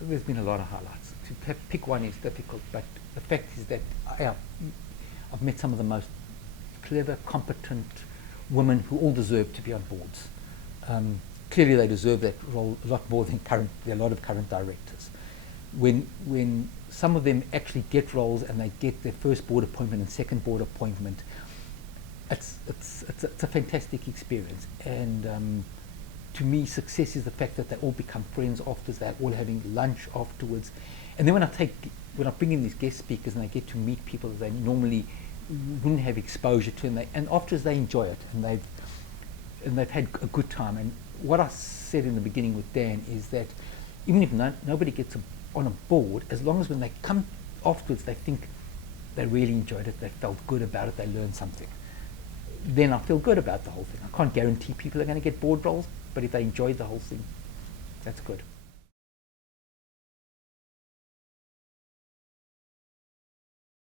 There's been a lot of highlights. To pick one is difficult, but the fact is that I've met some of the most clever, competent women who all deserve to be on boards. Clearly, they deserve that role a lot more than a lot of current directors. When some of them actually get roles and they get their first board appointment and second board appointment, it's a fantastic experience. And to me, success is the fact that they all become friends afterwards. They're all having lunch afterwards. And then when I bring in these guest speakers and they get to meet people that they normally wouldn't have exposure to, and afterwards they enjoy it, and they've had a good time. And what I said in the beginning with Dan is that even if nobody gets on a board, as long as when they come afterwards they think they really enjoyed it, they felt good about it, they learned something, then I feel good about the whole thing. I can't guarantee people are going to get board roles, but if they enjoyed the whole thing, that's good.